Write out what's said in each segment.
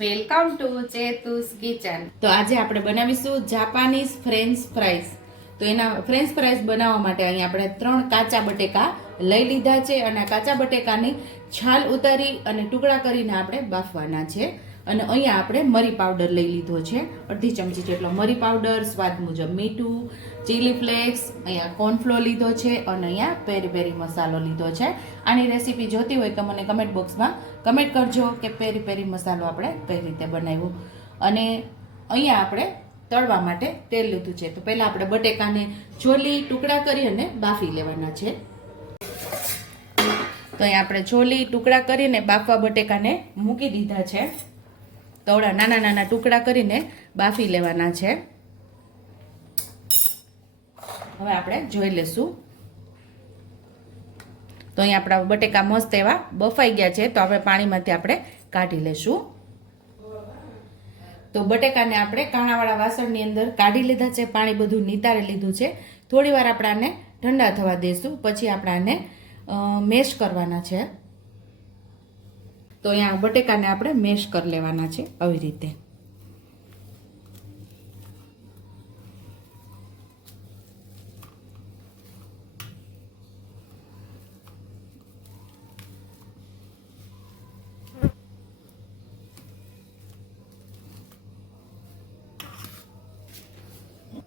Welcome to ચેતુસ kitchen. તો આજે આપણે બનાવીશું જાપાનીઝ ફ્રેન્ચ ફ્રાઈઝ. તો એના ફ્રેન્ચ ફ્રાઈઝ બનાવવા માટે અહીંયા આપણે ત્રણ કાચા બટેકા લઈ લીધા છે અને કાચા બટેકાની છાલ ઉતારી અને ટુકડા કરીને આપણે બાફવાના છે. અને અહીંયા આપણે મરી પાવડર લઈ લીધો છે. અડધી ચમચી જેટલો મરી પાવડર સ્વાદ મુજબ મીઠું ચીલી ફ્લેક્સ અહીંયા કોર્નફ્લો લીધો છે અને અહીંયા પેરી પેરી મસાલો લીધો છે. આની રેસીપી જોતી હોય તો મને કમેન્ટ બોક્સમાં કમેન્ટ કરજો કે પેરી પેરી મસાલો આપણે કઈ રીતે બનાવ્યો. અને અહીંયા આપણે તળવા માટે તેલ લીધું છે. તો પહેલાં આપણે બટેકાને ચોલી ટુકડા કરી અને બાફી લેવાના છે. તો અહીંયા આપણે ચોલી ટુકડા કરીને બાફવા બટેકાને મૂકી દીધા છે. તવડા નાના નાના ટુકડા કરીને બાફી લેવાના છે. હવે આપણે જોઈ લેશું. તો અહીં આપણા બટેકા મસ્ત એવા બફાઈ ગયા છે, તો આપણે પાણીમાંથી આપણે કાઢી લેશું. તો બટેકાને આપણે કાણાવાળા વાસણની અંદર કાઢી લીધા છે, પાણી બધું નિતારી લીધું છે. થોડી વાર આપણે આને ઠંડા થવા દઈશું પછી આપણે આને મેશ કરવાના છે. તો અહીંયા બટેકાને આપણે મેશ કરી લેવાના છે આવી રીતે.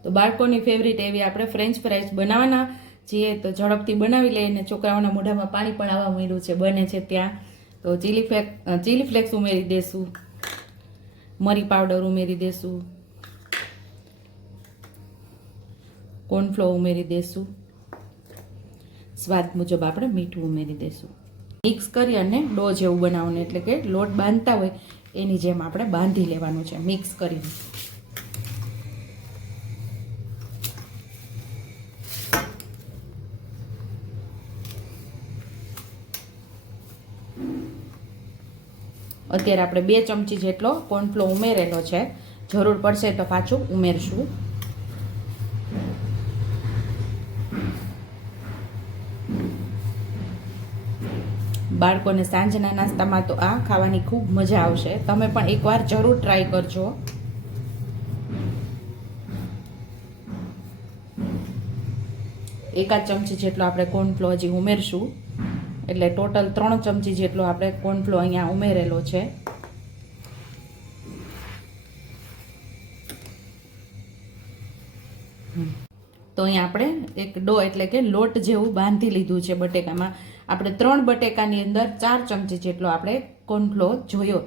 તો બાળકોની ફેવરિટ એવી આપણે ફ્રેન્ચ ફ્રાઈઝ બનાવવાના છીએ. તો ઝડપથી બનાવી લઈએ અને છોકરાઓના મોઢામાં પાણી પણ આવવા મળ્યું છે. બને છે ત્યાં. તો ચીલી ફ્લેક ચીલી ફ્લેક્સ ઉમેરી દેશું. મરી પાવડર ઉમેરી દેશું. કોર્નફ્લો ઉમેરી દેશું. સ્વાદ મુજબ આપણે મીઠું ઉમેરી દેશું. મિક્સ કરી અને ડો જેવું બનાવવાનું, એટલે કે લોટ બાંધતા હોય, એની જેમ આપણે બાંધી લેવાનું છે મિક્સ કરીને. અત્યારે આપણે બે ચમચી જેટલો કોર્નફ્લો ઉમેરેલો છે. જરૂર પડશે તો પાછું ઉમેરશું. બાળકોને સાંજના નાસ્તામાં તો આ ખાવાની ખૂબ મજા આવશે. તમે પણ એકવાર જરૂર ટ્રાય કરજો. એકાદ ચમચી જેટલો આપણે કોર્નફ્લો હજી ઉમેરશું. એટલે ટોટલ ત્રણ ચમચી જેટલો આપણે કોર્નફ્લો અહીંયા ઉમેરેલો છે. તો અહીંયા આપણે એક ડો એટલે કે લોટ જેવું બાંધી લીધું છે બટેકામાં. આપણે ત્રણ બટેકાની અંદર ચાર ચમચી જેટલો આપણે કોર્નફ્લો જોયો.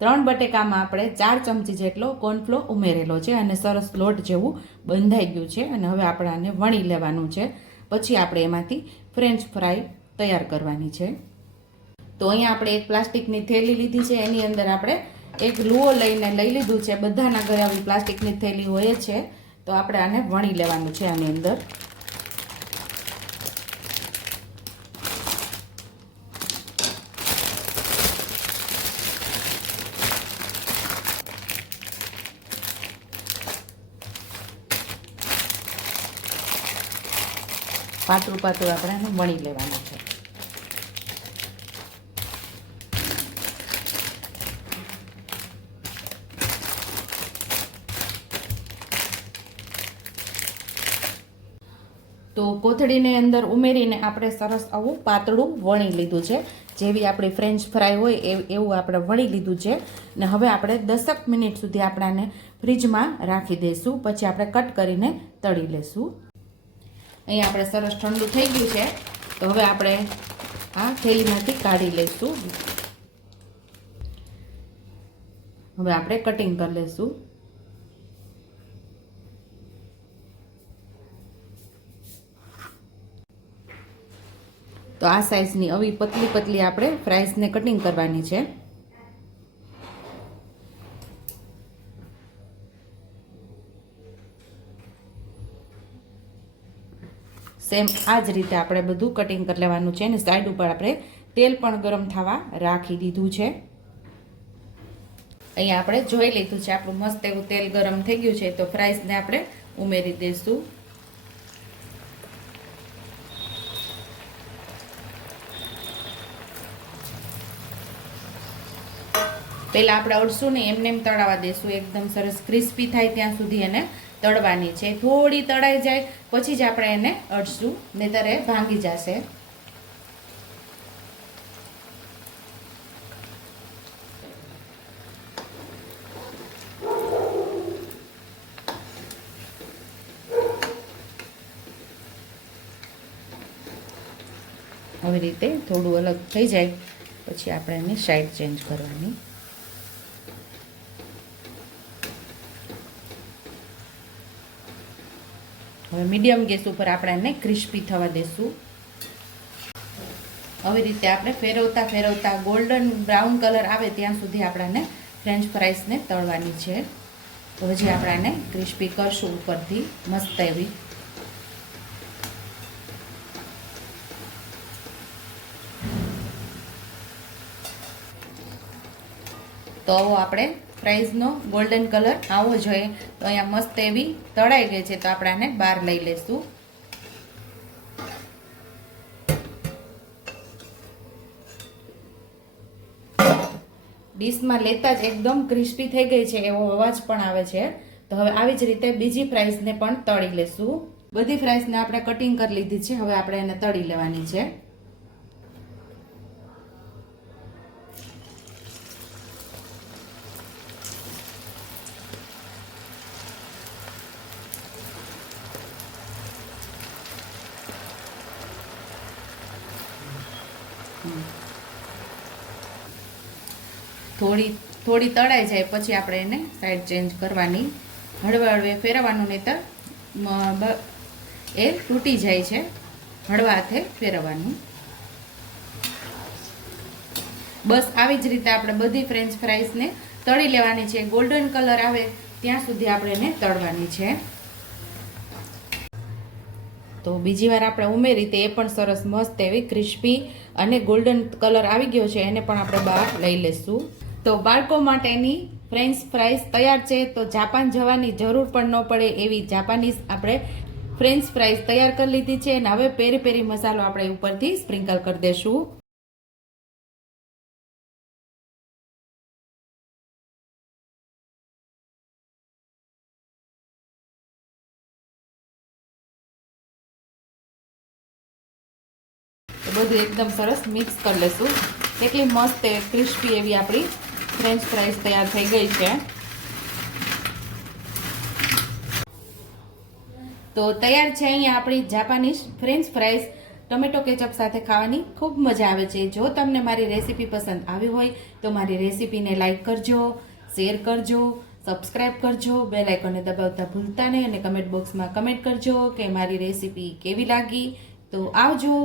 ત્રણ બટેકામાં આપણે ચાર ચમચી જેટલો કોર્નફ્લો ઉમેરેલો છે અને સરસ લોટ જેવું બંધાઈ ગયું છે. અને હવે આપણે આને વણી લેવાનું છે. પછી આપણે એમાંથી ફ્રેન્ચ ફ્રાય તૈયાર કરવાની છે. તો અહીંયા આપણે એક પ્લાસ્ટિકની થેલી લીધી છે, એની અંદર આપણે એક લુઓ લઈને લઈ લીધું છે. બધાના ઘરે આવી પ્લાસ્ટિકની થેલી હોય છે. તો આપણે આને વણી લેવાનું છે આની અંદર. પાતળું પાતળું આપણે આને વણી લેવાનું છે. તો કોથળીને અંદર ઉમેરીને આપણે સરસ આવું પાતળું વણી લીધું છે. જેવી આપણી ફ્રેન્ચ ફ્રાય હોય એવું આપણે વણી લીધું છે. ને હવે આપણે દસક મિનિટ સુધી આપણાને ફ્રીજમાં રાખી દઈશું. પછી આપણે કટ કરીને તળી લેશું. અહીંયા આપણે સરસ ઠંડુ થઈ ગયું છે. તો હવે આપણે આ થેલીમાંથી કાઢી લઈશું હવે આપણે કટિંગ કરી લઈશું તો આ સાઈઝની આવી પતલી પતલી આપણે ફ્રાઈસને કટિંગ કરવાની છે. સેમ આ જ રીતે આપણે બધું કટિંગ કરી લેવાનું છે અને સાઈડ ઉપર આપણે તેલ પણ ગરમ થવા રાખી દીધું છે. અહીંયા આપણે જોઈ લીધું છે, આપણું મસ્ત એવું તેલ ગરમ થઈ ગયું છે, તો ફ્રાઈસને આપણે ઉમેરી દઈશું પહેલાં આપણે અડશું ને એમને એમ તળાવવા દેશું. એકદમ સરસ ક્રિસ્પી થાય ત્યાં સુધી એને તળવાની છે. થોડી તળાઈ જાય, પછી જ આપણે એને અડશું નહીતર એ ભાંગી જશે. આવી રીતે થોડું અલગ થઈ જાય. પછી આપણે એને સાઈડ ચેન્જ કરવાની. હવે મીડિયમ ગેસ ઉપર આપણે એને ક્રિસ્પી થવા દેશું. આવી રીતે આપણે ફેરવતા ફેરવતા ગોલ્ડન બ્રાઉન કલર આવે ત્યાં સુધી આપણાને ફ્રેન્ચ ફ્રાઈસને તળવાની છે. તો હજી આપણે એને ક્રિસ્પી કરશું ઉપરથી, મસ્ત એવી. તો આપણે ફ્રાઈઝનો ગોલ્ડન કલર આવવો જોઈએ તો અહીંયા મસ્ત એવી તળાઈ ગઈ છે. તો આપણે આને બહાર લઈ લઈશું. ડીશમાં લેતા જ એકદમ ક્રિસ્પી થઈ ગઈ છે. એવો અવાજ પણ આવે છે. તો હવે આવી જ રીતે બીજી ફ્રાઈઝને પણ તળી લેશું. બધી ફ્રાઈઝને આપણે કટિંગ કરી લીધી છે. હવે આપણે એને તળી લેવાની છે. થોડી થોડી તળાઈ જાય પછી આપણે એને સાઈડ ચેન્જ કરવાની. હળવા હળવે ફેરવવાનું નહીતર એ તૂટી જાય છે હળવા હાથે ફેરવવાનું. બસ આવી જ રીતે આપણે બધી ફ્રેન્ચ ફ્રાઈસને તળી લેવાની છે. ગોલ્ડન કલર આવે ત્યાં સુધી આપણે એને તળવાની છે. તો બીજી વાર આપણે ઉમેરી તે પણ સરસ મસ્ત એવી ક્રિસ્પી અને ગોલ્ડન કલર આવી ગયો છે, એને પણ આપણે બહાર લઈ લેશું. તો બાળકો માટેની ફ્રેન્ચ ફ્રાઈસ તૈયાર છે, તો જાપાન જવાની જરૂર પણ ન પડે એવી જાપાનીઝ આપણે ફ્રેન્ચ ફ્રાઈસ તૈયાર કરી લીધી છે અને હવે પેરી પેરી મસાલો આપણે ઉપરથી સ્પ્રિંકલ કરી દેશું. બધું એકદમ સરસ મિક્સ કરી લઈશું કેટલી મસ્ત ક્રિસ્પી એવી આપણી ફ્રેન્ચ ફ્રાઈસ તૈયાર થઈ ગઈ છે. તો તૈયાર છે અહીંયા આપણી Japanese French fries tomato ketchup સાથે ખાવાની ખૂબ મજા આવે છે. જો તમને મારી રેસીપી પસંદ આવી હોય, તો મારી રેસીપીને લાઇક કરજો શેર કરજો સબસ્ક્રાઇબ કરજો બેલ આઇકોને દબાવતા ભૂલતા નહીં અને કમેન્ટ બોક્સમાં કમેન્ટ કરજો કે મારી રેસીપી કેવી લાગી. તો આવજો.